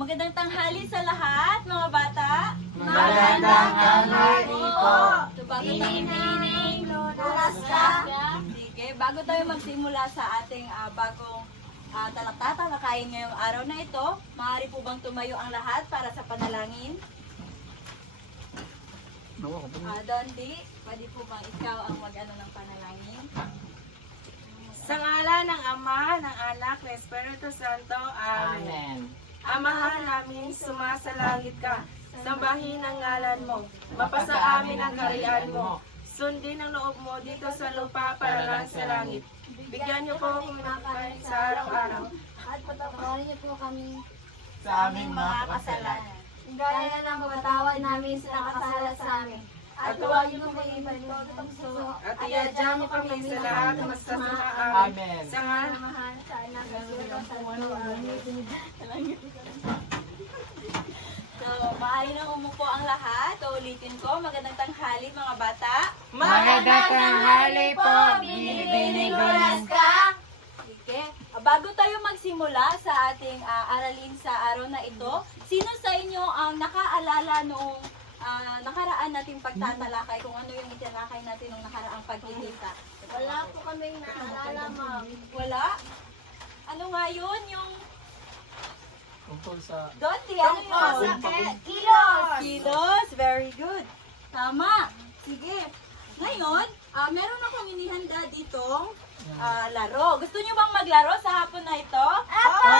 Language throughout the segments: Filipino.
Magandang tanghali sa lahat, mga bata. Magandang tanghali po. So, bago tayo Bukas ka. Sige, bago tayo magsimula sa ating bagong talakayin ngayong araw na ito, maaari po bang tumayo ang lahat para sa panalangin? Dondi, pwede po bang ikaw ang mag-ano ng panalangin? Sa ngalan ng Ama, ng Anak, ng Espiritu Santo. Amen. Amen. Amahan namin, sumasalangit ka. Sambahin ang ngalan mo. Mapasa amin ang kaharian mo. Sundin ang loob mo dito sa lupa para lang sa langit. Bigyan niyo po kami ng kain sa araw-araw. At patawarin niyo po kami Sa aming mga kasalanan. gaya ng pagpatawad namin sa nakasala sa amin. At huwag niyo po kami ipalito puso. At iadya mo kami sa lahat ng masasama. Amen. Sa ngalan Mahal sa anak ng Espiritu Santo. Amen. So, maaari nang umupo ang lahat. Ulitin ko, magandang tanghali mga bata. Magandang tanghali po, Binibining Bukas ka. Sige. Bago tayo magsimula sa ating aralin sa araw na ito, sino sa inyo ang nakaalala noong nakaraan nating pagtatalakay, kung ano yung itinakay natin nung nakaraang pagkikita? Wala po kaming naalala, ma'am. Wala? Ano nga yun? Yung Tungkol sa... Doti, ano yun? Kilos! Kilos, very good. Tama. Sige. Ngayon, meron akong inihanda ditong laro. Gusto niyo bang maglaro sa hapon na ito? Apo!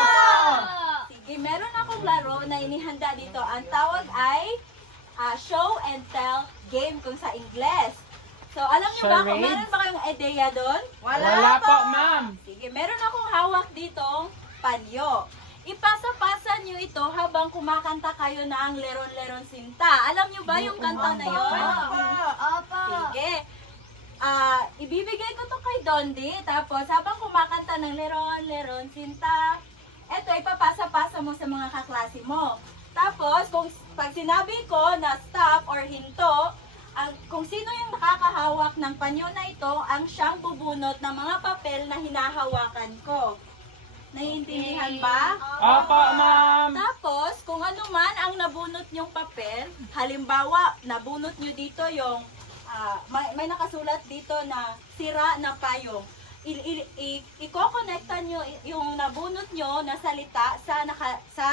Sige, meron akong laro na inihanda dito. Ang tawag ay show and tell game kung sa Ingles. So, alam niyo ba kung Charades? meron ba kayong ideya doon? Wala po, ma'am. Sige, meron akong hawak ditong panyo. Ipasa-pasa niyo ito habang kumakanta kayo na ang Leron-Leron Sinta. Alam niyo ba yung kanta na yun? Opo! Sige. Ibibigay ko to kay Dondi. Tapos, habang kumakanta ng Leron-Leron Sinta, eto, ipapasa-pasa mo sa mga kaklase mo. Tapos, pag sinabi ko na stop or hinto, kung sino yung nakakahawak ng panyo na ito, ang siyang bubunot ng mga papel na hinahawakan ko. Naiintindihan ba? Opo, ma'am. Tapos, kung ano man ang nabunot nyong papel, halimbawa, nabunot nyo dito yung, may nakasulat dito na sira na payong. I-connectan nyo yung nabunot nyo na salita sa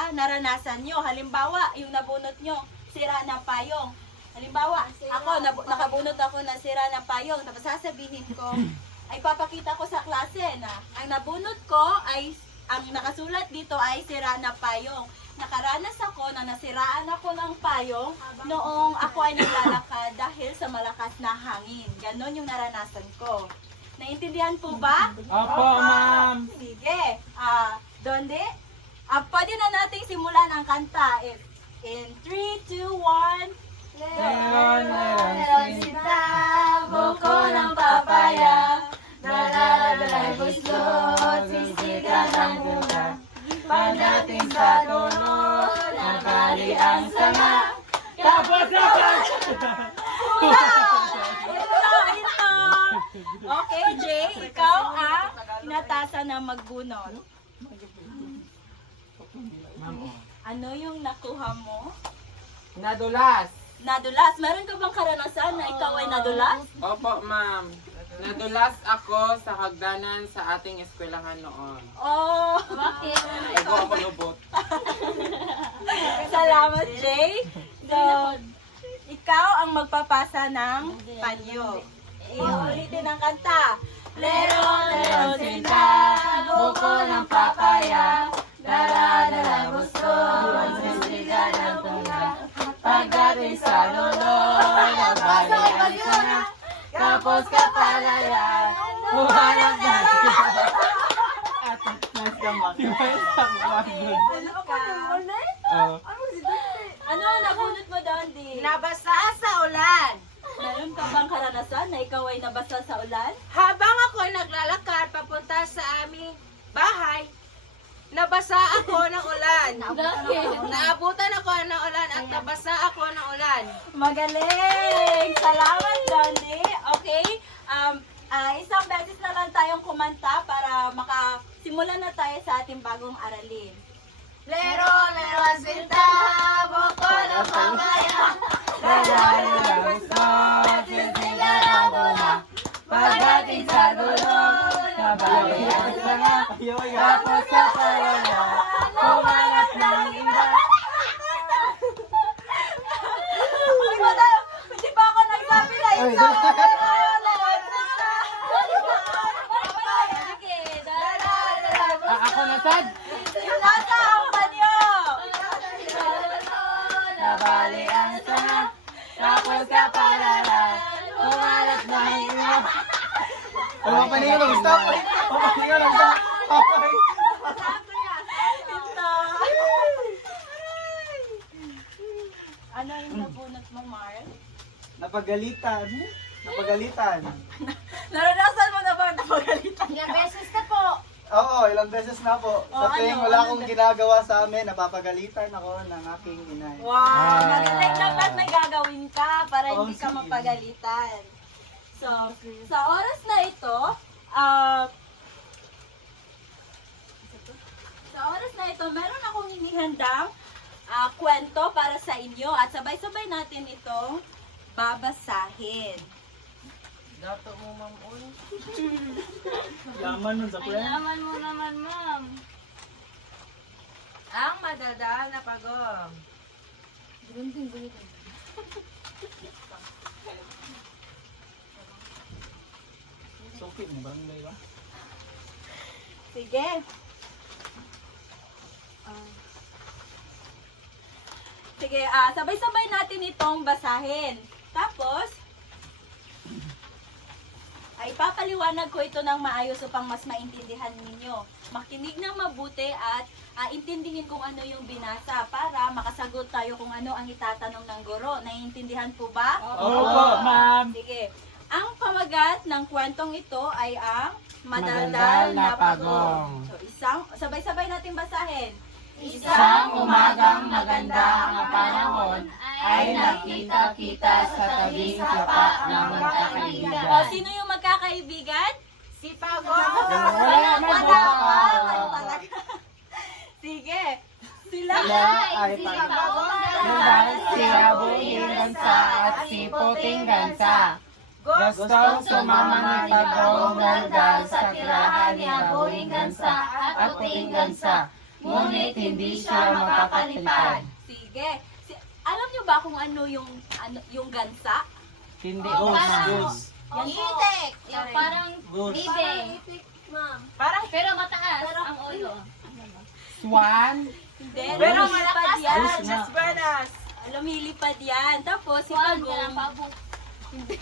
naranasan nyo. Halimbawa, yung nabunot nyo, sira na payong. Halimbawa, ako, nakabunot ako na sira na payong. Tapos sasabihin ko, ay papakita ko sa klase na ang nabunot ko ay, ang nakasulat dito ay sira na payong. Nakaranas ako na nasiraan ako ng payong noong ako ay naglalakad dahil sa malakas na hangin. Ganon yung naranasan ko. Naintindihan po ba? Opo, ma'am. Sige. Donde? Pwede na nating simulan ang kanta. In 3, 2, 1. Leron, Sinta, buko ng papaya, daladalay guslot, sisigan ng bunga. Pagdating sa dulo, nakali ang sanga. Tapos na pa! Ito. Okay, Jay, ikaw ang inatasa na magbunot. Ma'am, Ano yung nakuha mo? nadulas. Nadulas. Meron ka bang karanasan na ikaw ay nadulas? Opo, ma'am. Nadulas ako sa hagdanan sa ating eskwelahan noon. Oh, Ego ako lubot. salamat, Jay. So, ikaw ang magpapasa ng panyo. Iulitin ang kanta. Leron, leron, sinta, Buko ng papaya, daladala gusto, sisigan ng bunga. Pagdating sa dulo, nakali ang sanga. Kapos kapalayan, humanap na. At nice naman. Si Wesam, wagod. Ano ang nabunot mo, Dondi? Nabasa sa ulan. Meron ka bang karanasan na ikaw ay nabasa sa ulan? Habang ako naglalakad papunta sa aming bahay, nabasa ako ng ulan. Naabutan ako ng ulan at nabasa ako ng ulan. Magaling! Salamat, Dondi. Okay, isang beses na lang tayong kumanta para makasimulan na tayo sa ating bagong aralin. Lero, lero ang sinta, boko ng papaya. Pagdating sa dulo, sabay ang sanga, tapos sa palala, kumalat ng iba. Hindi pa ako nagsabi na ito. Ako na sad. Yung nasa ang panyo. Nabali ang sanga, tapos sa palala, kumalat ng iba. Papaningan ng stop. Papaningan ng stop. Ano yung nabunot mo, Mar? Napagalitan. Napagalitan. Naranasan mo na ba ang napagalitan? Ilang beses na po. Oo, ilang beses na po. Sa tuwing wala akong ginagawa sa amin, napapagalitan ako ng aking inay. Wow! Magaling dapat may gagawin ka para Oh, hindi ka sige. mapagalitan. So, sa oras na ito, meron akong inihandang kwento para sa inyo at sabay-sabay natin itong babasahin. Dato mo, ma'am, uy. Yaman nun sa friend. Alaman mo naman, ma'am. Ang madadaan na pagong. Sokit mo ba? Ba? Sige. Sige, sabay-sabay natin itong basahin. Tapos, ay papaliwanag ko ito ng maayos upang mas maintindihan ninyo. Makinig ng mabuti at intindihin kung ano yung binasa para makasagot tayo kung ano ang itatanong ng guro. Naiintindihan po ba? Opo, ma'am. Sige. Ang pamagat ng kwentong ito ay ang Madaldal na pagong. So, sabay-sabay natin basahin. Isang umagang maganda ang panahon ay nakita-kita sa tabing sapa ng magkakaibigan. O, sino yung magkakaibigan? Si Pagong. Wala man Wala talaga. Sige. Sila Ay, Diba si Abuing Gansa at si Puting Gansa? Gustong sumama ni Pagong Daldal sa tirahan ni Abuing Gansa at Puting Gansa. Ngunit hindi siya makakalipad. Sige. Alam nyo ba kung ano yung gansa? Hindi Oh, ko Goose. Yan po. Itik. Yung parang Goose. bibe. Parang Pero mataas ang ulo. Swan. Hindi. pero lumilipad malakas yan. yan. Just buenas. Lumilipad yan. Tapos si Huwag ka Pagong. ng pabuk. Hindi.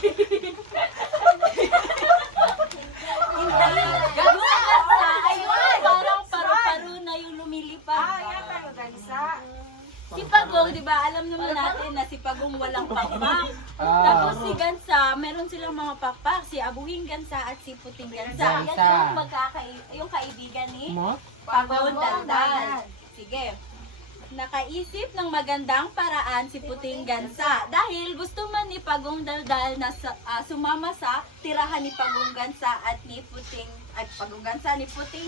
Yung gansa. Ayun. Parang paru-paro na yung lumilipad. Yan tayo, ganisa. Si Pagong, di ba, alam naman natin na si Pagong walang pakpak. Ah. Tapos si Gansa, meron silang mga pakpak. Si Abuhing Gansa at si Puting Gansa. Yan Gansa. yung kaibigan ni Mo? Pagong Daldal. Sige. Nakaisip ng magandang paraan si Puting Gansa dahil gusto man ni Pagong Daldal na sumama sa tirahan ni Pagong Gansa at ni Puting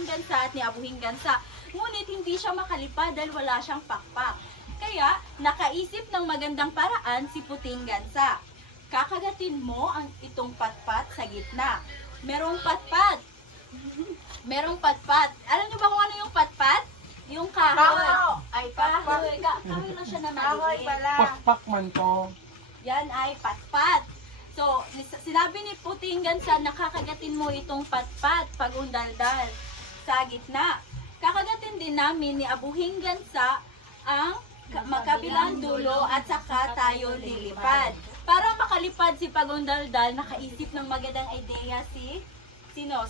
Gansa at ni Abuhing Gansa. Ngunit hindi siya makalipad dahil wala siyang pakpak. Kaya nakaisip ng magandang paraan si Puting Gansa. Kakagatin mo ang itong patpat sa gitna. Merong patpat. Merong patpat. Alam niyo ba kung ano yung patpat? Yung kahoy. Ay, Kahoy. Kahoy lang siya na Kahoy maliit. pala. Pakpak man to. Yan ay patpat. So, sinabi ni Puting Gansa, nakakagatin mo itong patpat pag undaldal sa gitna. Kakagatin din namin ni Abuhing Gansa ang makabilang dulo at saka tayo lilipad. Para makalipad si Pagundaldal, nakaisip ng magandang ideya si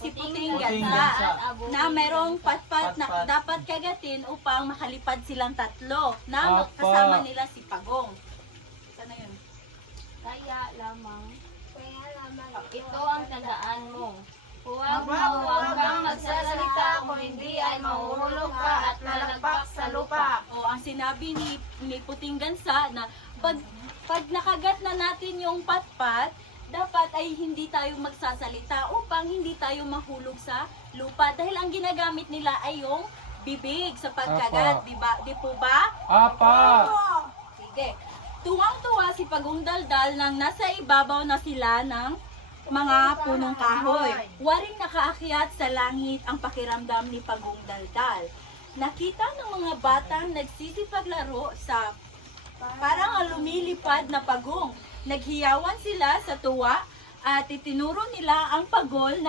Puting Gansa na merong patpat na dapat kagatin upang makalipad silang tatlo na Apa. kasama nila si Pagong. Sana yun? Kaya lamang. Ito ang tandaan mo. Huwag kang magsasalita kung hindi ay mahuhulog ka at lalagpak sa lupa. O ang sinabi ni Puting Gansa na pag nakagat na natin yung patpat, dapat ay hindi tayo magsasalita upang hindi tayo mahulog sa lupa. Dahil ang ginagamit nila ay yung bibig sa pagkagat, Opo. di ba? Di po ba? Opo. Sige. Tuwang-tuwa si Pagong Daldal nang nasa ibabaw na sila ng mga punong kahoy. Waring nakaakyat sa langit ang pakiramdam ni Pagong Daldal. Nakita ng mga batang nagsisipaglaro sa parang lumilipad na pagong. Naghiyawan sila sa tuwa at itinuro nila ang pagong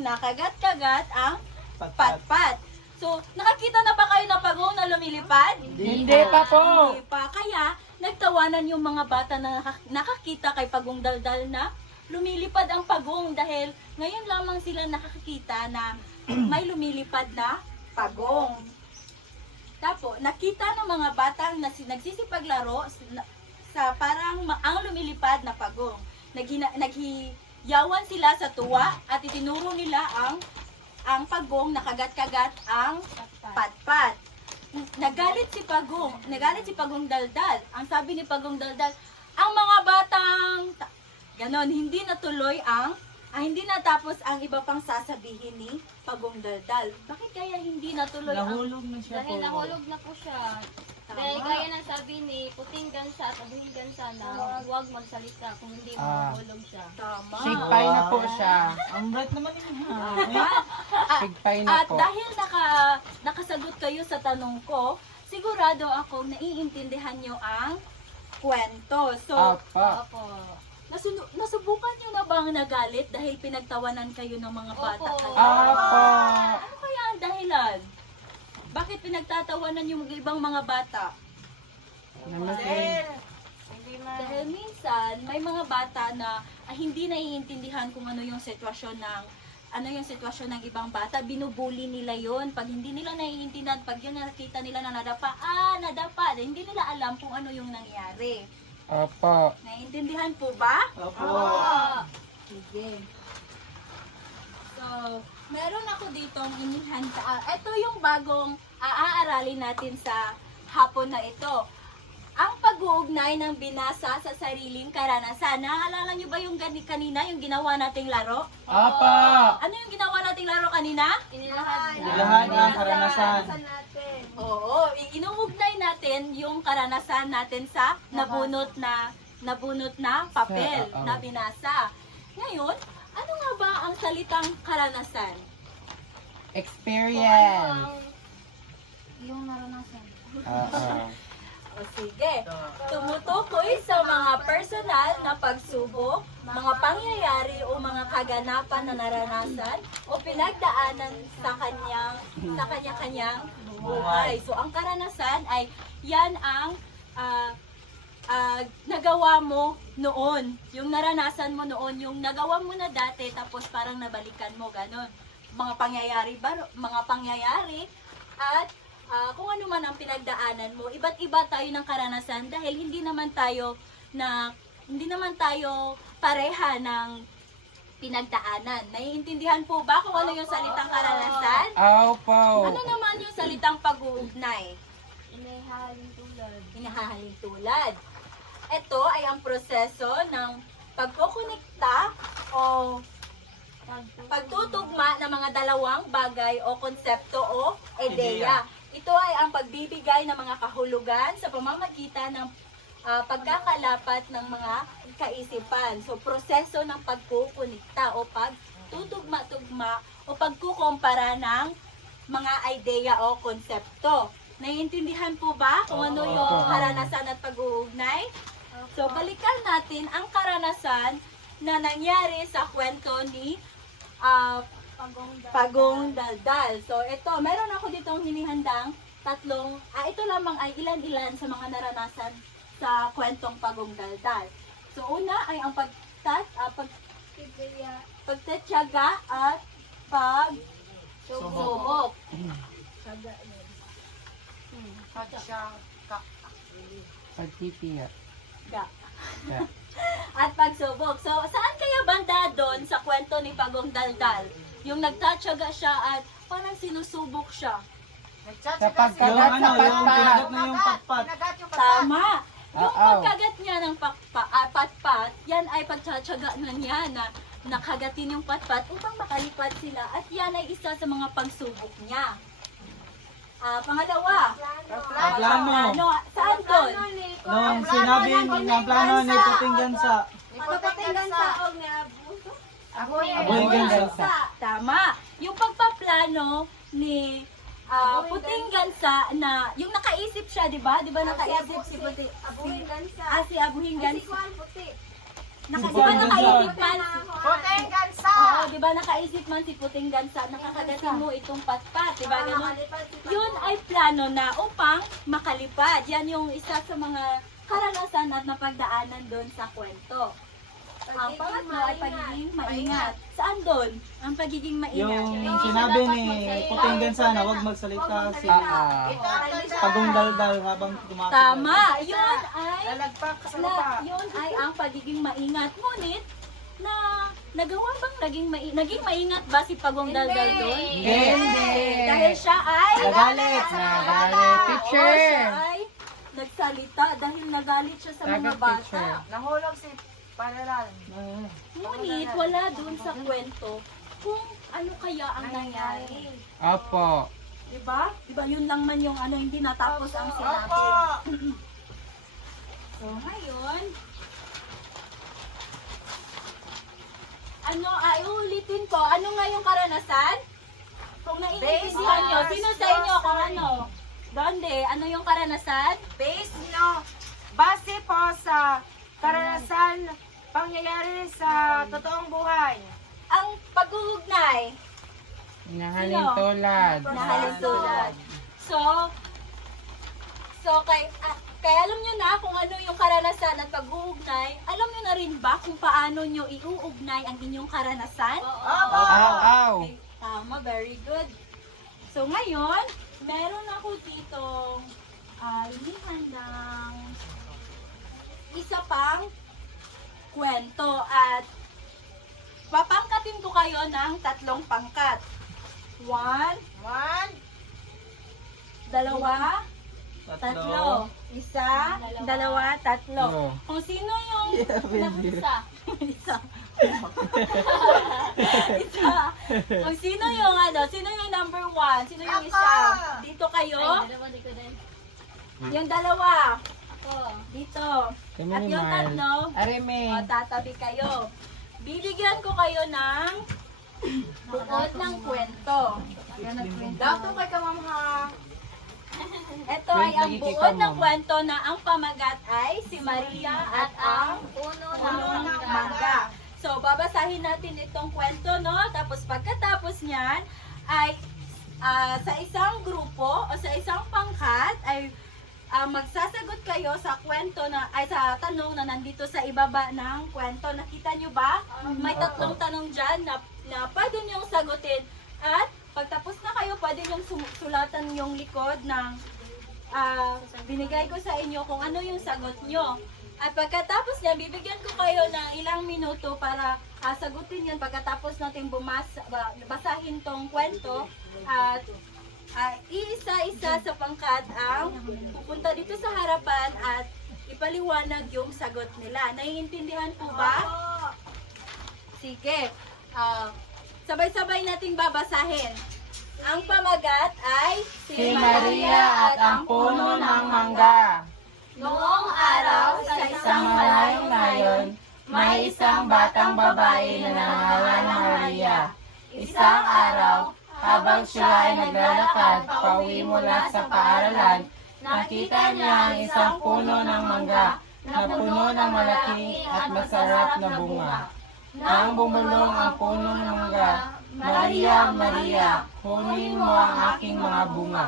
nakagat-kagat ang patpat. So, nakakita na ba kayo ng pagong na lumilipad? Hindi pa po. Hindi pa. Kaya, nagtawanan yung mga bata na nakakita kay Pagong Daldal na lumilipad ang pagong dahil ngayon lamang sila nakakita na may lumilipad na pagong. Tapos, nakita ng mga bata na nagsisipaglaro sa parang ang lumilipad na pagong. Naghiyawan sila sa tuwa at itinuro nila ang pagong nakagat-kagat ang patpat. Nagalit si Pagong Daldal. Ang sabi ni Pagong Daldal, ang mga batang ganon, hindi natapos ang iba pang sasabihin ni Pagong Daldal. Bakit kaya hindi natuloy Nahulog na siya Dahil po. nahulog na po siya. Tama. Dahil gaya ng sabi ni Puting Gansa at Abuhing Gansa na huwag magsalita kung hindi mahulog siya. Tama. Sigpay na po siya. Ang bright naman yun. Sigpay na At po. dahil nakasagot kayo sa tanong ko, sigurado akong naiintindihan nyo ang kwento. So, Opo. Opo. nasubukan nyo na bang nagalit dahil pinagtawanan kayo ng mga bata Opo. kayo? Opo. Ano kaya ang dahilan? Bakit pinagtatawanan yung ibang mga bata? Namaste. Dahil minsan, may mga bata na hindi naiintindihan kung ano yung sitwasyon ng ibang bata, binubuli nila yon. Pag hindi nila naiintindihan, pag yun nakita nila na nadapa, hindi nila alam kung ano yung nangyari. Opo. Naiintindihan po ba? Opo. Sige. So, meron ako ditong inihanda. Ito yung bagong aaralin natin sa hapon na ito. Ang pag-uugnay ng binasa sa sariling karanasan. Naalala nyo ba yung kanina, yung ginawa nating laro? Opo. Ano yung ginawa nating laro kanina? Inilahad Lahat ng karanasan. Oo, inuugnay natin yung karanasan natin sa nabunot na papel Oo. na binasa. Ngayon, ano nga ba ang salitang karanasan? Experience. yung naranasan. Oo. O sige, tumutukoy sa mga personal na pagsubok, mga pangyayari o mga kaganapan na naranasan o pinagdaanan sa kanya-kanyang buhay. So, ang karanasan ay yan ang nagawa mo noon. Yung naranasan mo noon, yung nagawa mo na dati tapos parang nabalikan mo, ganon. Mga pangyayari at kung ano man ang pinagdaanan mo, iba't iba tayo ng karanasan dahil hindi naman tayo pareha ng pinagdaanan. Naiintindihan po ba kung ano yung salitang karanasan? Opo. Ano naman yung salitang pag-uugnay? Inihahalin tulad. Hinahahalin tulad. Ito ay ang proseso ng pagkukonekta o pagtutugma ng mga dalawang bagay o konsepto o ideya. Ito ay ang pagbibigay ng mga kahulugan sa pamamagitan ng pagkakalapat ng mga kaisipan. So, proseso ng pagkukonekta o pagtutugma-tugma o pagkukumpara ng mga ideya o konsepto. Naiintindihan po ba kung ano yung karanasan at pag-uugnay? So, balikan natin ang karanasan na nangyari sa kwento ni Pagong Daldal. So, ito, meron ako ditong hinihandang tatlong, ito lamang ay ilan-ilan sa mga naranasan sa kwentong Pagong Daldal. So, una ay ang pagtatyaga at pagsubok. Pagtitiyak. Ga. Yeah. At pagsubok. So, saan kaya banda doon sa kwento ni Pagong Daldal? Yung nagtatyaga siya at parang sinusubok siya. Sa Yung pagkagat sa yung patpat. pinagat na yung patpat. Tama. Yung Oo. pagkagat niya ng patpat, yan ay pagtsatsaga na niya na nakagatin yung patpat upang makalipad sila at yan ay isa sa mga pagsubok niya. Pangalawa, Plano. saan doon? Nung sinabi ng plano ni Puting Gansa. Abuhin Gansa. Tama. Yung pagpaplano ni Puting Gansa na, yung nakaisip siya, di ba? Di ba nakaisip si Puting? Si Abuhin Gansa. Di ba nakaisip man? Puting Gansa! Oo, di ba nakaisip man si Puting Gansa, nakakagatin mo itong patpat, di ba ganun? Yun ay plano na upang makalipad. Yan yung isa sa mga karanasan at napagdaanan doon sa kwento. Ang pangatlo ay pagiging maingat. Saan doon? Ang pagiging maingat. Yung sinabi ni Puting Gansa na huwag magsalita si Pagong Daldal habang dumakot. Tama! Yun ay Lalagpak sa lupa. yun ay ang pagiging maingat. Ngunit, na nagawa bang naging maingat ba si Pagong Daldal doon? Hindi. Dahil siya ay Nagalit. Teacher. siya ay nagsalita dahil nagalit siya sa mga bata. Nahulog si Paralan. Ngunit wala doon sa kwento kung ano kaya ang nangyari. Opo. Diba? Diba yun lang man yung hindi natapos ang sinabi. So ngayon, iulitin ko, ano nga yung karanasan? Kung naiintindihan nyo, sino sa inyo kung ano? Donde, ano yung karanasan? Base po sa karanasan pangyayari sa totoong buhay. Ang paghuhugnay, Nahalin tulad. nahalin tulad. So kaya alam nyo na kung ano yung karanasan at paghuhugnay, alam nyo na rin ba kung paano nyo iuugnay ang inyong karanasan? Aw. Okay, tama, very good. So ngayon, meron ako ditong inihandang isa pang kwento at papangkatin ko kayo ng 3 pangkat. 1, 2, 3. 1, 2, 3. Kung sino yung isa. Kung sino yung number 1, sino yung isa? Dito kayo. Yung 2. Dito. Kami At ni yung Marl. 3, Areme. tatabi kayo. Bibigyan ko kayo ng bukod ng kwento. Dato kay kamamha. Ito ay ang buod ng kwento na ang pamagat ay si Maria at ang puno ng mangga. So, babasahin natin itong kwento, no? Tapos pagkatapos niyan ay sa isang grupo o sa isang pangkat ay magsasagot kayo sa kwento sa tanong na nandito sa ibaba ng kwento. Nakita nyo ba? May 3 tanong dyan na pwede nyong sagutin. At pagtapos na kayo, pwede nyong sulatan yung likod ng binigay ko sa inyo kung ano yung sagot nyo. At pagkatapos niya, bibigyan ko kayo ng ilang minuto para sagutin yan pagkatapos natin basahin tong kwento. At iisa-isa sa pangkat ang pupunta dito sa harapan at ipaliwanag yung sagot nila. Naiintindihan po ba? Sige. Sabay-sabay nating babasahin. Ang pamagat ay Si Maria at ang puno ng mangga. Noong araw sa Sa malayong nayon, may isang batang babae na nangangalan ng Maria. Isang araw, habang siya ay naglalakad pauwi mula sa paaralan, nakita niya ang isang puno ng mangga na puno ng malaking at masarap na bunga. Nang bumulong ang puno ng mangga, Maria, Maria, kunin mo ang aking mga bunga.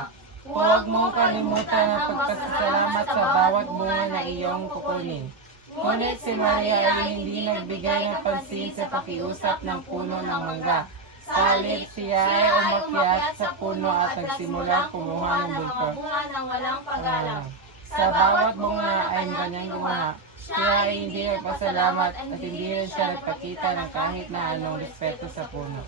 Huwag mong kalimutan ang pagpasalamat sa bawat bunga na iyong kukunin. Ngunit si Maria ay hindi nagbigay ng pansin sa pakiusap ng puno ng mangga. Sa halip siya ay umakyat sa puno at nagsimula kumuha ng bulto. Sa bawat bunga ay kanyang gumawa. Siya ay hindi nagpasalamat at hindi rin siya nagpakita ng kahit na anong respeto sa puno.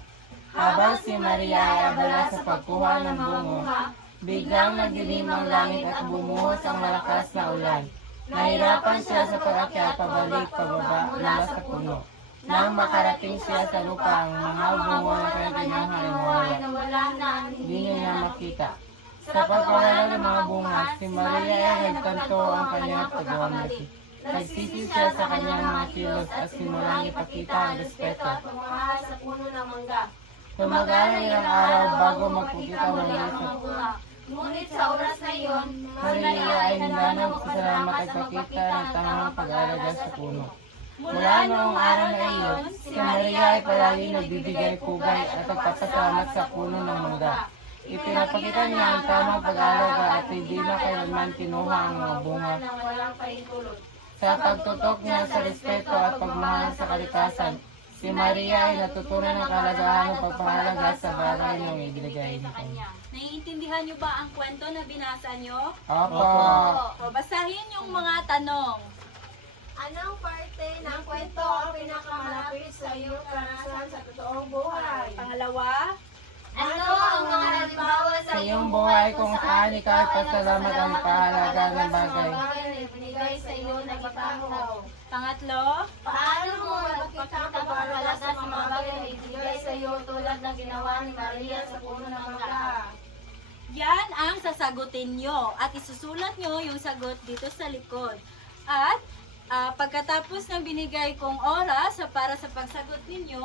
Habang si Maria ay abala sa pagkuha ng bunga, biglang nagdilim ang langit at bumuhos ang malakas na ulan. Nahirapan siya sa pag-akyat pababa mula sa puno. Nang makarating siya sa lupa, ang mga bunga na kanyang ay nawala. Hindi niya makita. Sa pagkawala ng mga bunga, si Maria ay nagtanto ang kanyang pagmamahal. Nagsisi siya sa kanyang mga kilos at simulang ipakita ang respeto. Pagmamahal sa puno ng mangga. Tumagal ang ilang araw bago magpukita ng lito. Ngunit sa oras na iyon, Maria ay hinanap sa salamat at pakita ng tamang pag-aalaga sa puno. Mula noong araw na iyon, si Maria ay palagi nagbibigay pugay at nagpapasalamat sa puno ng mangga. Ipinapakita niya ang tamang pag-aalaga at hindi na kailanman kinuha ang mga bunga. nang walang pahintulot. Sa pagtutok niya sa respeto at pagmahal sa kalikasan, si Maria ay natutunan ng kalagahan ng pagpahalaga sa bagay na ibinigay niya. Naiintindihan niyo ba ang kwento na binasa niyo? Opo. O, basahin yung mga tanong. Anong parte ng kwento ang pinakamalapit sa iyong karanasan sa totoong buhay? Pangalawa, Ano ang mga halimbawa sa Sa iyong buhay kung saan ikaw ay pasalamat ang pahalaga ng bagay. na ibinigay sa iyo na ipapangaw? pangatlo, Paano mo mapakita ang pagpapalaga sa mga bagay na ibigay sa iyo tulad ng ginawa ni Maria sa puno ng mangga? yan ang sasagutin nyo. At isusulat nyo yung sagot dito sa likod. At pagkatapos ng binigay kong oras para sa pagsagot ninyo,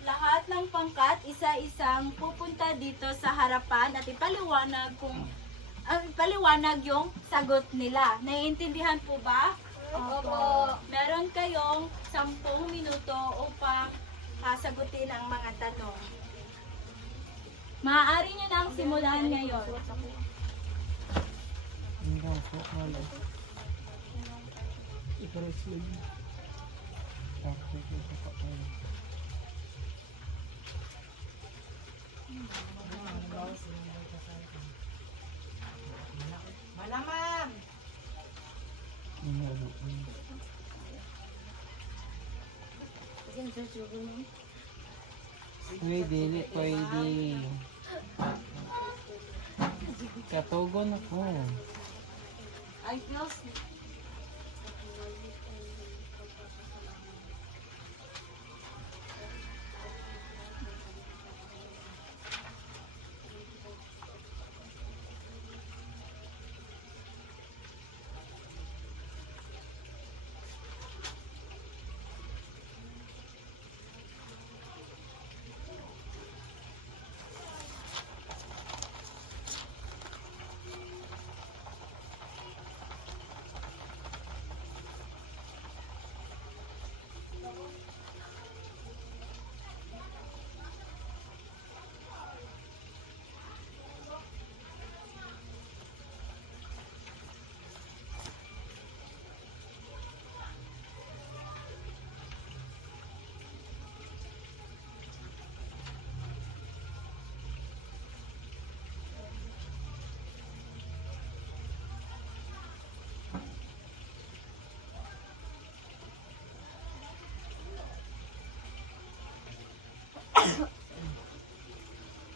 lahat ng pangkat, isa-isang pupunta dito sa harapan at ipaliwanag yung sagot nila. Naiintindihan po ba? Opo. Meron kayong 10 minuto upang sagutin ang mga tanong. Maaari nyo nang simulan ngayon. Dili pwede. Katugon ako. Ay, Diyos.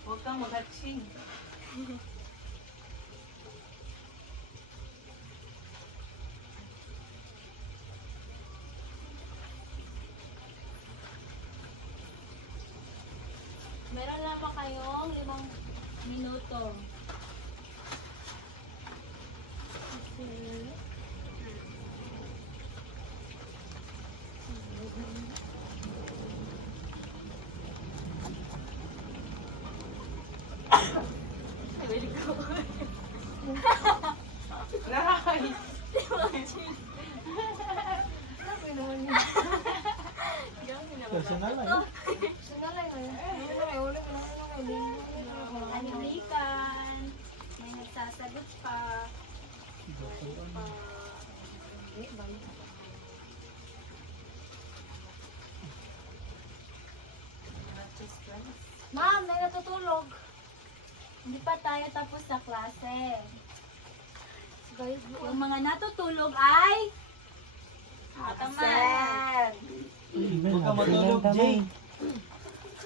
Huwag kang mag-hatsing. Meron lamang kayong 5 minuto. Nakakais. Personal lang. Anilikan. May nagsasagot pa. Ma'am, may natutulog. Hindi pa tayo tapos sa klase. Yung mga natutulog ay absent. Huwag ka matulog, Jay.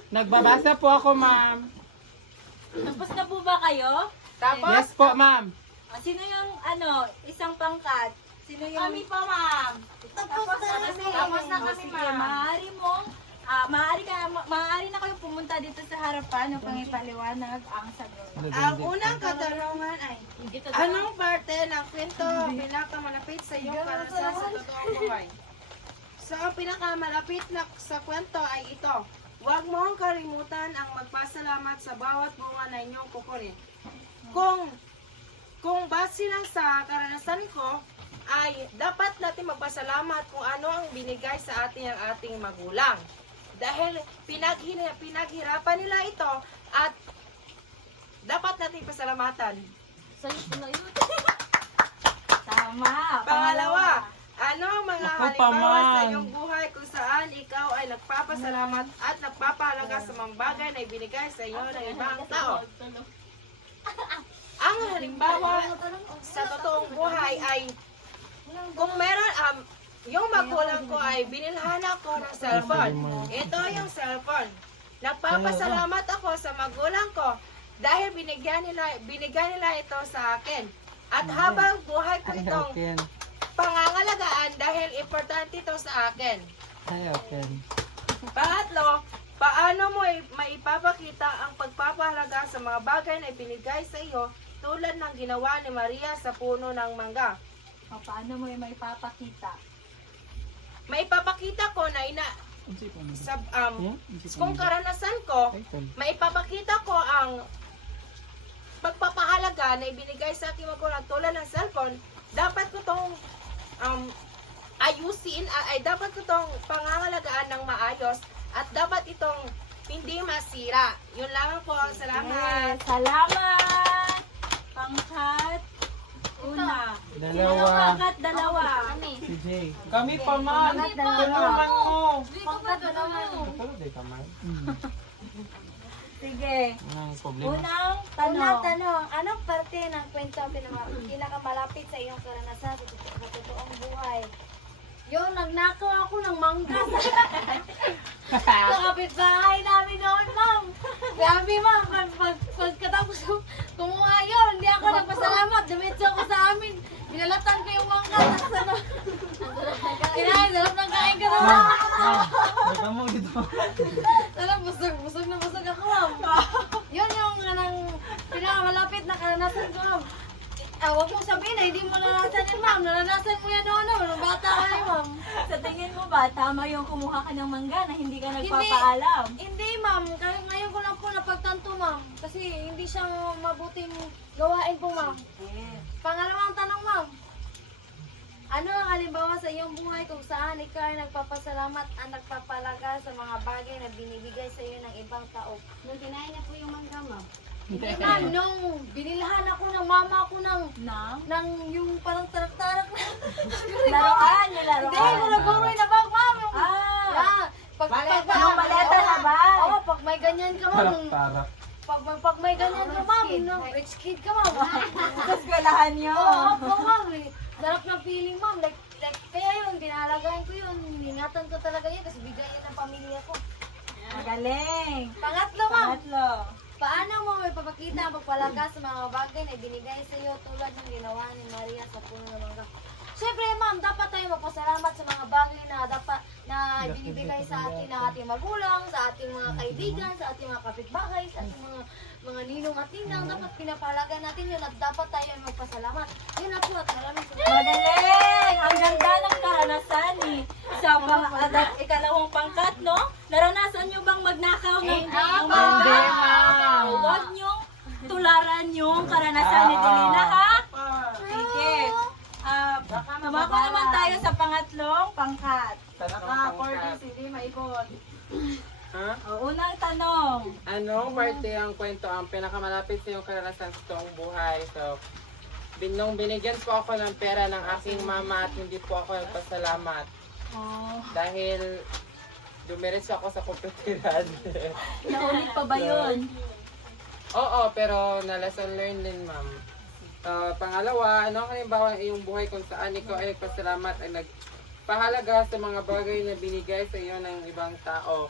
Nagbabasa po ako, ma'am. Tapos na po ba kayo? Yes po, ma'am. Sino yung isang pangkat? Sino yung... Kami pa, ma'am. Tapos na kami, Sige, ma'am. Maaari mong Maaari na kayong pumunta dito sa harapan upang ipaliwanag ang sagot. Ang unang katanungan ay, anong parte ng kwento pinakamalapit sa iyong karanasan sa totoong buhay? So, ang pinakamalapit na sa kwento ay ito. Huwag mong kalimutan ang magpasalamat sa bawat bunga na inyong kukunin. Kung base lang sa karanasan ko, ay dapat natin magpasalamat kung ano ang binigay sa atin ng ating magulang. Dahil pinaghirapan nila ito at dapat natin pasalamatan. Tama. Pangalawa, ano ang mga Ako pa, halimbawa sa man. iyong buhay kung saan ikaw ay nagpapasalamat at nagpapahalaga sa mga bagay na ibinigay sa iyo ng ibang tao? Ang halimbawa sa totoong buhay ay kung meron yung magulang ko ay binilhan ako ng cellphone. Ito yung cellphone. Nagpapasalamat ako sa magulang ko dahil binigyan nila ito sa akin. At habang buhay ko Ay, itong open. pangangalagaan dahil importante ito sa akin. Ay, open. Pangatlo, paano mo maipapakita ang pagpapahalaga sa mga bagay na ibinigay sa iyo tulad ng ginawa ni Maria sa puno ng mangga? O, paano mo yung may papakita? Maipapakita ko na kung karanasan ko, maipapakita ko ang pagpapahalaga na ibinigay sa aking magulang tulad ng cellphone. Dapat ko tong ayusin, ay dapat ko tong pangangalagaan ng maayos at dapat itong hindi masira. Yun lang po. Salamat. Salamat! Pangkat, una. Dalawa. Pangkat, dalawa. Si Jay. Kami pa man. Tulungan ko. Pangkat, dalawa. Tulog ka man. Sige. Ang problema. Unang Unang tanong. tanong, anong parte ng kwento ang pinakamalapit sa iyong karanasan sa totoong buhay? Yung nagnakaw ako ng mangga sa kapitbahay namin noon, ma'am. Grabe, ma'am. Pagkatapos ko kumuha yun, hindi ako nagpasalamat. Dumitso ko sa amin. Binalatan ko yung mangga. Tapos ano, kinain, dalap ng kain ko na, ma'am. Baka mo dito. Alam, busog na busog ako, ma'am. Yun yung pinakamalapit na karanasan ko, ma'am. Huwag mong sabihin na hindi mo naranasan yun, ma'am. Naranasan mo yan noon, nung bata ka na, ma'am. Sa tingin mo ba, tama yung kumuha ka ng mangga na hindi ka nagpapaalam? Hindi, ma'am. Ngayon ko lang po napagtanto, ma'am. Kasi hindi siya mabuting gawain po, ma'am. Pangalawang tanong, ma'am. Ano ang halimbawa sa iyong buhay kung saan ikaw ay nagpapasalamat at nagpapalaga sa mga bagay na binibigay sa iyo ng ibang tao? Nung kinain niya po yung mangga, ma'am. Hindi, ma'am. Nung binilhan ako ng mama ko ng yung parang tarak-tarak na. Laruan, yung laruan. Hindi, yung nag-uroy na bag, ma'am. Yung, Ah, pag yung maleta na ba? Oo, pag may ganyan ka, ma'am. Tarak. Pag may ganyan ka, ma'am. Rich kid ka, ma'am. Sa eskwelahan nyo. Oo, ma'am. Sarap ng feeling, ma'am. Like, kaya yun, dinalagayan ko yun. Ingatan ko talaga yun kasi bigay yan ng pamilya ko. Magaling. Pangatlo, ma'am. Pangatlo. Paano mo may papakita ang pagpalaga sa mga bagay na binigay sa iyo tulad ng ginawa ni Maria sa puno ng mangga? Siyempre, ma'am, dapat tayo magpasalamat sa mga bagay na dapat na binibigay sa atin ng ating magulang, sa ating mga kaibigan, sa ating mga kapitbahay, sa ating mga ninong at ninang. Dapat pinapalaga natin yun at dapat tayo ay magpasalamat. Yun na po at maraming salamat. Magaling! Ang ganda ng karanasan ni sa ikalawang pangkat, no? Naranasan nyo bang magnakaw ng Hindi, ma'am. Huwag nyo tularan yung karanasan ni Delina, ha? Sige. Tumako naman tayo sa pangatlong pangkat. Hindi maikot. Ha? O, unang tanong. Anong parte ang kwento ang pinakamalapit sa iyong karanasan sa toong buhay? So, nung binigyan po ako ng pera ng aking mama at hindi po ako nagpasalamat. Oh, Dahil dumiretso ako sa kompetiran. naulit pa ba yun? Oo, pero na-lesson learned din, ma'am. Pangalawa, ano ang halimbawa ng iyong buhay kung saan ikaw ay nagpasalamat ay nagpahalaga sa mga bagay na binigay sa iyo ng ibang tao?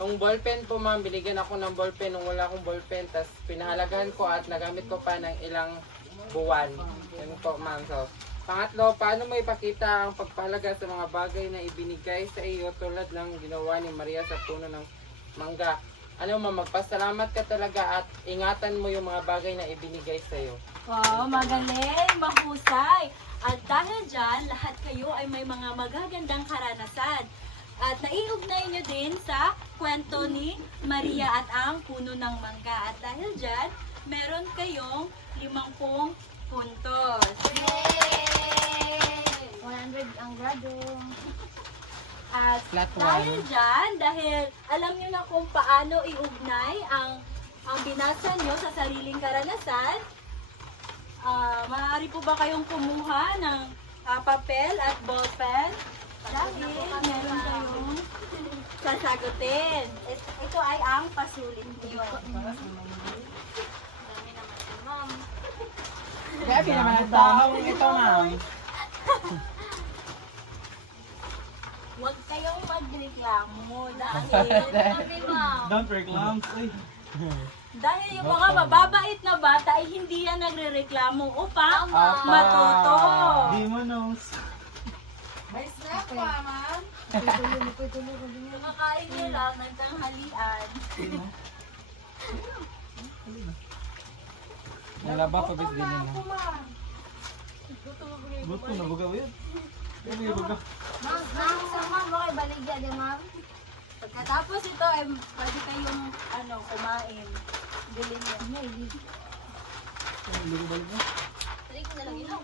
Kung ballpen po, ma'am, binigyan ako ng ballpen nung wala akong ballpen, tapos pinahalagahan ko at nagamit ko pa ng ilang buwan. Yan po, ma'am. So, Pangatlo, paano mo ipakita ang pagpahalaga sa mga bagay na ibinigay sa iyo tulad ng ginawa ni Maria sa puno ng mangga? Ano magpasalamat ka talaga at ingatan mo yung mga bagay na ibinigay sa iyo. Wow, magaling, mahusay. At dahil dyan, lahat kayo ay may mga magagandang karanasan. At naiugnay nyo din sa kwento ni Maria at ang puno ng mangga. At dahil dyan, meron kayong 50 puntos. 100 ang grado. At Flat dahil one. dyan, dahil alam nyo na kung paano iugnay ang binasa nyo sa sariling karanasan, maaari po ba kayong kumuha ng papel at ballpen? Dahil meron kayong sasagutin. Ito ay ang pasulit nyo. Dami naman si ma'am. Grabe naman ang tao ito, ma'am. Huwag kayong magreklamo dahil Sabi ma'am. Don't reclams. Uy. dahil yung mga mababait na bata ay hindi yan nagrereklamo upang Apa. matuto. Di mo knows. Kumakain nila ng tanghalian. Nalaba ko bis din nila. Buto na bugaw yun. Ano yung bugaw? Ma'am, ma'am, okay, baligya din ma'am. Pagkatapos ito ay pwede kayong kumain. Bilhin nyo. Ano yung bugaw mo? Tuloy ko na lang ilaw.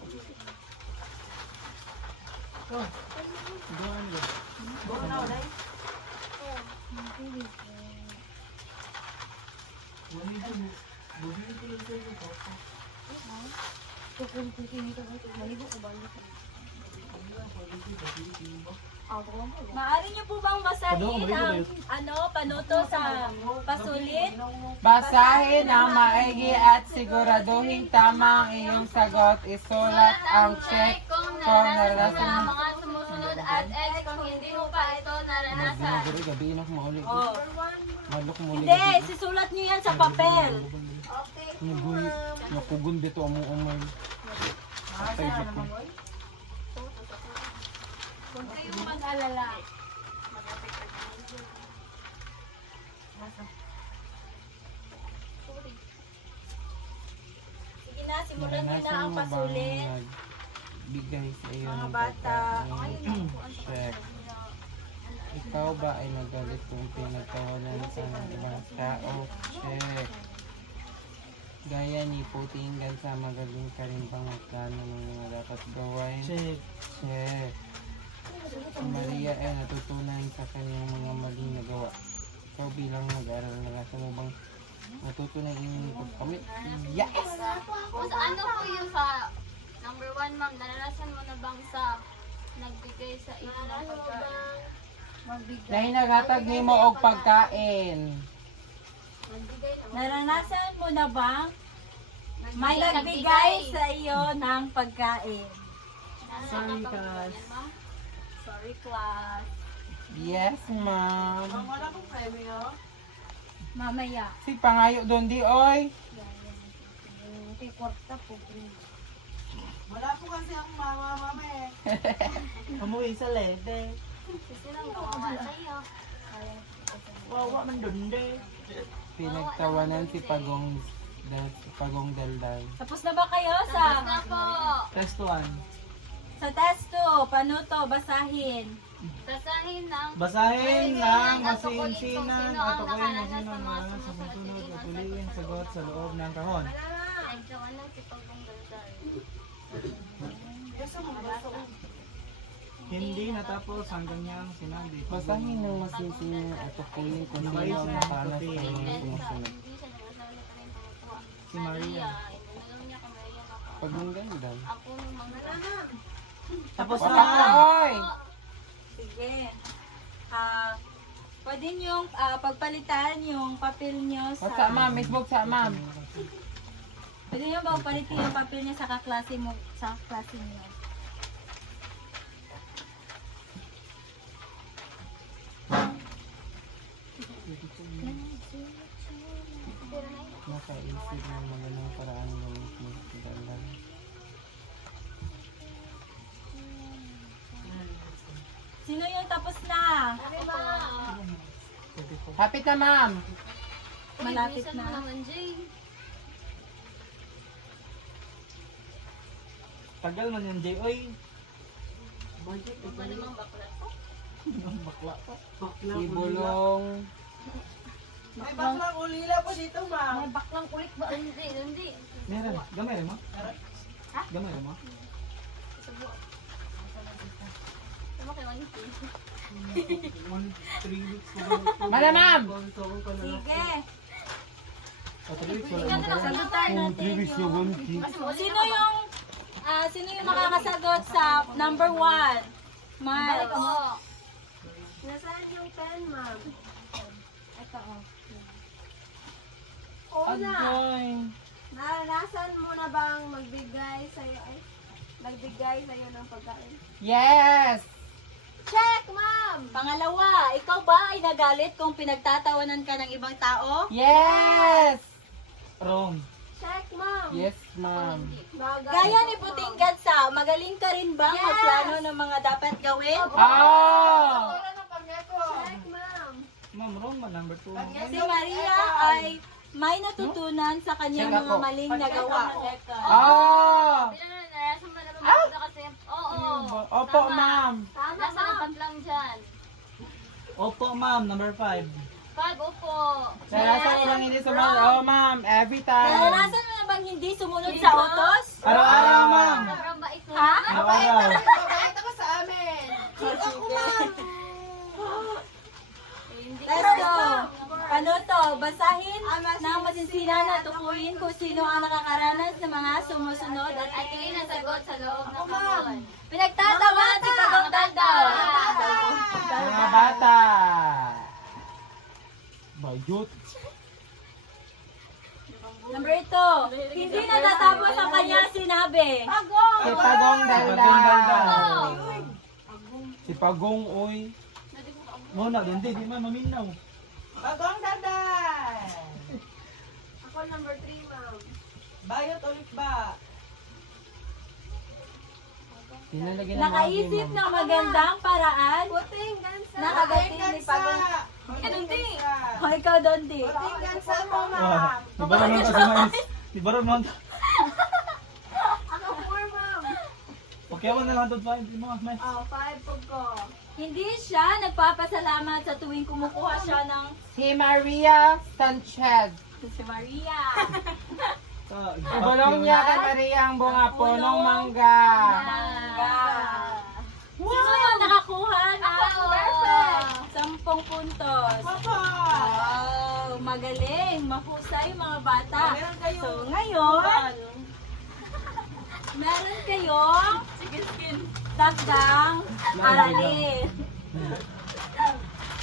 Doon ba? Maaari niyo po bang basahin ang panuto sa pasulit? Basahin ang maigi at siguraduhin tama ang iyong sagot. Isulat ang check Kung kung naranasan mo naranasan na mo. mga sumusunod at X kung hindi mo pa ito naranasan. Gabi, gabi na mauli. Oh. Malok muli. Hindi, sisulat niyo yan sa papel. Naguy, nakugun dito ang mga umay. Patay dito. Huwag kayong mag-alala. Sige na, simulan niyo na ang pasulit. Bigay sa iyo Mga ng bata. pagkain. Check. Ikaw ba ay magalit kung pinagkawalan sa ibang tao? Check. Gaya ni Puting Gansa, magaling ka rin bang magplano ng mga dapat gawin? Check. Check. Si Maria ay natutunan sa kanyang mga maling nagawa. Ikaw bilang nag-aaral, narasa mo bang natutunan yung pagkamit? Yes! Kung sa ano po yung sa number 1 ma'am, naranasan mo na bang sa nagbigay sa iyo ng pagkain? Dahil naghatag ni mo og pagkain. Naranasan mo na bang may nagbigay sa iyo ng pagkain? Sorry, class. Sorry, class. Yes, ma'am. Mamaya. Si Pangayo doon di, oy. Okay, kwarta po. Amoy sa lede. Kasi lang gawa sa'yo. Wawa man doon de. Pinagtawanan si Pagong Daldal. Tapos na ba kayo Tapos na sa po. Test 1. test 2? Panuto, basahin. Sasahin ng Basahin ng masinsinan sino at ang ako'y nakaranas masinong sa mga mga sumusunod sumusunod sa at tingin uliin sagot sa loob ng kahon. pinagdawan ng sipagong daldal. Hindi natapos hanggang niyang sinabi. Basahin ng masinsinan at tukuyin kung sino ang nakaranas sa mga sumusunod. Hindi siya nagsasabi pa rin tumutuwa. Si Maria. Inulong niya kay Maria na ako. Pagong Daldal. Ako nung mga Tapos Baka, na! oy! Sige. Pwede niyong pagpalitan yung papel niyo What's up, ma'am? Miss Book sa ma'am. Pwede niyo pagpalitan yung papel niyo sa kaklase mo, sa klase niyo. Nakaisip ng magandang paraan gawin mo si Daldal. Hapit na, ma'am. Malapit Bilisan mo na. naman, Jay. Tagal man yan, Jay. Oy. Malimang bakla to. Bakla pa. Ibulong. May baklang ulila po dito, ma'am. May baklang kulit ba? Hindi. Meron. Gamay rin mo? Gamay rin mo? Tama kayo, Manito. 3 weeks ko Mala, ma'am. Sige. 3 weeks wala Tingnan mo. na, sagutan natin yung... Sino yung makakasagot sa number 1? Miles. Oo. Nasaan yung pen, ma'am? Ito, oh. Agoy. Naranasan mo na bang magbigay sa'yo ng pagkain? Yes! Check, ma'am! Pangalawa, ikaw ba ay nagalit kung pinagtatawanan ka ng ibang tao? Yes! Wrong. Check, ma'am! Yes, ma'am. Gaya ni Puting Gansa, magaling ka rin ba magplano ng mga dapat gawin? Oh! Check, ma'am! Ma'am, wrong man. Number 2. Si Maria ay may natutunan sa kanyang Check mga ako. maling nagawa. Oh! Nasa malabang na kasi. Oo. Opo, Tama. ma'am. Nasa labang lang dyan. Opo, ma'am. Number 5. 5, opo. Naranasan mo lang hindi sumunod. Oh, ma'am. Every time. Naranasan mo na bang hindi sumunod sa utos? Araw-araw, ma'am. Sobrang bait mo. Ha? Araw-araw. Mabait ako sa amin! Let's go. Ano to? Basahin ng masinsinan at tukuyin kung sino ang nakakaranas ng mga sumusunod at At tingin ang sagot sa loob ng kahon. pinagtatawa si Pagong Dandaw. Mga bata. Bayot. Number 2. Hindi natatapos ang kanyang sinabi. Si Pagong Dalda. Pagong Si Pagong, uy. Muna, hindi. Di man maminaw. Bagong daday! Ako number 3, ma'am. Bayot ulit ba? Tinalagyan ng Nakaisip ng magandang paraan. Puting gansa! Nakagating ni Pagong. Puting O ikaw, Dondi. Puting gansa mo, Ah, ma'am. di ba naman kasi mais? Di ba naman? Ako 4, ma'am. Okay, ako na lang ito. Di mo, mais. 5 po ko. Hindi siya nagpapasalamat sa tuwing kumukuha siya ng Si Maria Sanchez. si Maria. Ibulong niya kay Maria ang bunga punong mangga. Sino yung nakakuha ng Perfect. 10 puntos? Papa! Wow, magaling. Mahusay mga bata. Meron kayo. So, ngayon, meron kayong dagdang aralin.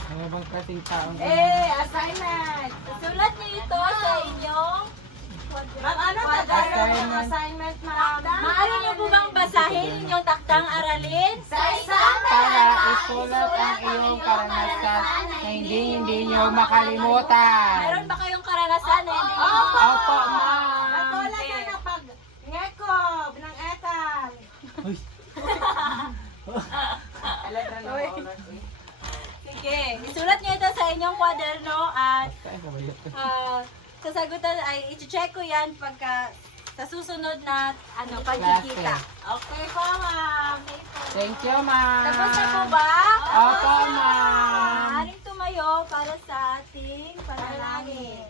Ano bang kasing taong Assignment! Sulat niyo ito sa inyong... Ma'am, ano tagal ng assignment, ma'am? Maaari niyo po bang basahin inyong takdang aralin? para isulat ang iyong karanasan na hindi niyo makalimutan. Meron ba kayong karanasan na hindi niyo Opo, ma'am. Natulad na ng pag-ngekob ng etal. Sige, isulat niyo ito sa inyong kwaderno at sasagutan ay i-check ko yan pagka sa susunod na pagkikita. Okay po, ma'am. Thank you, ma'am. Tapos na po ba? Opo, ma'am. Maaaring tumayo para sa ating panalangin.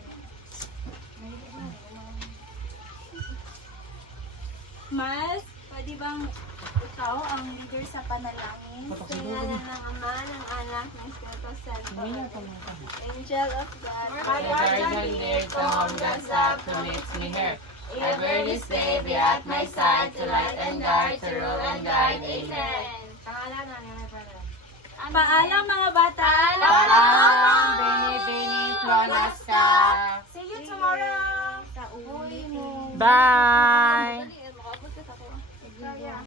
Mas, pwede bang ikaw ang leader sa panalangin? Sa ngalan ng Ama, ng Anak, ng Espiritu Santo. Angel of God. My guardian dear, come rise up to meet me here. Ever this day be at my side to light and guide, to rule and guide. Amen. Pangalan na nga para. Paalam mga bata. Paalam, Bini Flonasca. See you tomorrow. Sa uli mo. Bye!